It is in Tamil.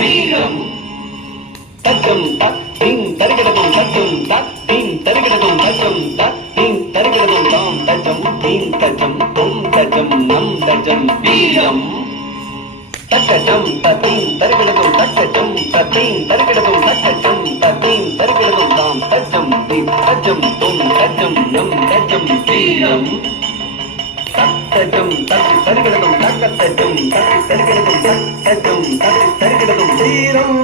வீரம் தச்சம் தக் தீம் தருகிடதும் தச்சம் தக் தீம் தருகிடதும் தச்சம் தக் தீம் தருகிடதும் தாம் தச்சம் தீம் தச்சம் தொம் தச்சம் நம் தச்சம் வீரம் தக்கச்சம் தத்தீம் தருகிடதும் தக்கச்சம் தத்தீம் தருகிடதும் தக்கச்சம் தத்தீம் தருகிடதும் தாம் தச்சம் தீம் தச்சம் தொம் தச்சம் நம் தச்சம் வீரம் தச்சம் தத்தி தருகிடதும் தக்கச்சம் தத்தி தருகிடதும் தக்கச்சம் தத்தி தருகிடதும் வீரம்